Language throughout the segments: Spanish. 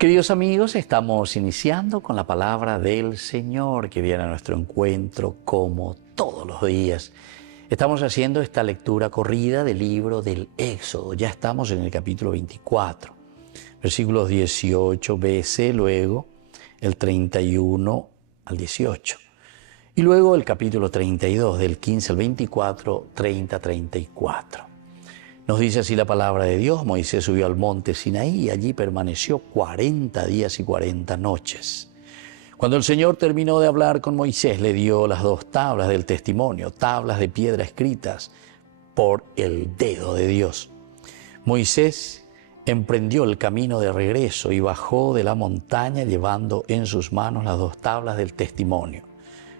Queridos amigos, estamos iniciando con la palabra del Señor que viene a nuestro encuentro como todos los días. Estamos haciendo esta lectura corrida del libro del Éxodo. Ya estamos en el capítulo 24, versículos 18b, luego el 31 al 18. Y luego el capítulo 32, del 15 al 24, 30, 34. Nos dice así la palabra de Dios: Moisés subió al monte Sinaí y allí permaneció 40 días y 40 noches. Cuando el Señor terminó de hablar con Moisés, le dio las 2 tablas del testimonio, tablas de piedra escritas por el dedo de Dios. Moisés emprendió el camino de regreso y bajó de la montaña llevando en sus manos las 2 tablas del testimonio,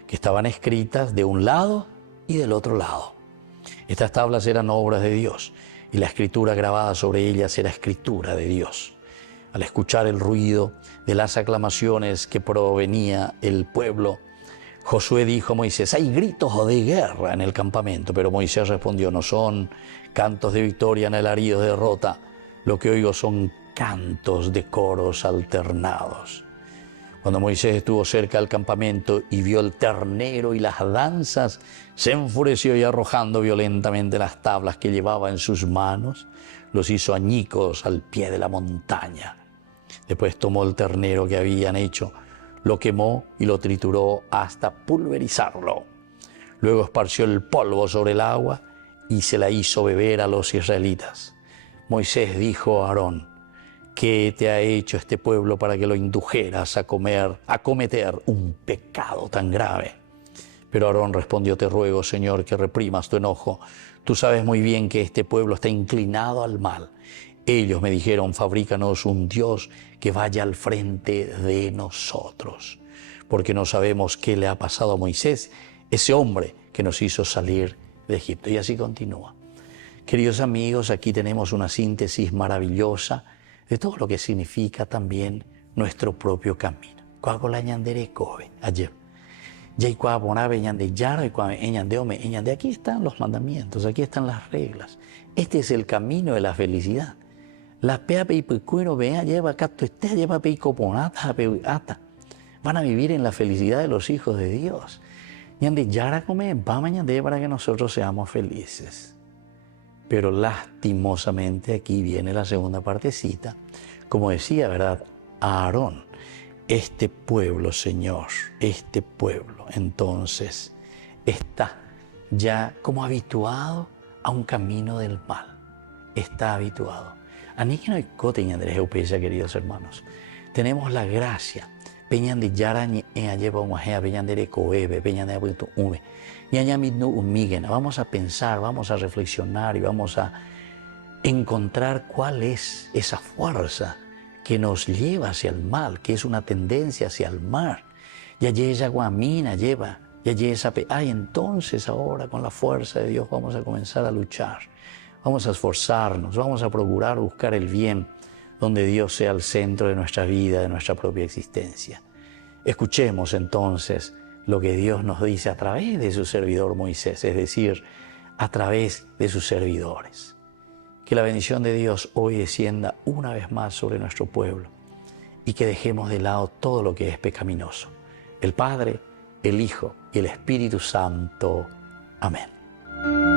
que estaban escritas de un lado y del otro lado. Estas tablas eran obras de Dios, y la escritura grabada sobre ellas era escritura de Dios. Al escuchar el ruido de las aclamaciones que provenía el pueblo, Josué dijo a Moisés: hay gritos de guerra en el campamento. Pero Moisés respondió: no son cantos de victoria ni alaridos de derrota. Lo que oigo son cantos de coros alternados. Cuando Moisés estuvo cerca del campamento y vio el ternero y las danzas, se enfureció y, arrojando violentamente las tablas que llevaba en sus manos, los hizo añicos al pie de la montaña. Después tomó el ternero que habían hecho, lo quemó y lo trituró hasta pulverizarlo. Luego esparció el polvo sobre el agua y se la hizo beber a los israelitas. Moisés dijo a Aarón: ¿qué te ha hecho este pueblo para que lo indujeras a cometer un pecado tan grave? Pero Aarón respondió: te ruego, Señor, que reprimas tu enojo. Tú sabes muy bien que este pueblo está inclinado al mal. Ellos me dijeron: fabrícanos un Dios que vaya al frente de nosotros, porque no sabemos qué le ha pasado a Moisés, ese hombre que nos hizo salir de Egipto. Y así continúa. Queridos amigos, aquí tenemos una síntesis maravillosa de todo lo que significa también nuestro propio camino. Aquí están los mandamientos, aquí están las reglas. Este es el camino de la felicidad. Van a vivir en la felicidad de los hijos de Dios. Para que nosotros seamos felices. Pero lastimosamente aquí viene la segunda partecita. Como decía, ¿verdad? Aarón, este pueblo, Señor, este pueblo, entonces, está ya como habituado a un camino del mal. Está habituado. Queridos hermanos, tenemos la gracia. Vamos a pensar, vamos a reflexionar y vamos a encontrar cuál es esa fuerza que nos lleva hacia el mal, que es una tendencia hacia el mal. Entonces ahora con la fuerza de Dios vamos a comenzar a luchar, vamos a esforzarnos, vamos a procurar buscar el bien donde Dios sea el centro de nuestra vida, de nuestra propia existencia. Escuchemos entonces lo que Dios nos dice a través de su servidor Moisés, es decir, a través de sus servidores. Que la bendición de Dios hoy descienda una vez más sobre nuestro pueblo y que dejemos de lado todo lo que es pecaminoso. El Padre, el Hijo y el Espíritu Santo. Amén.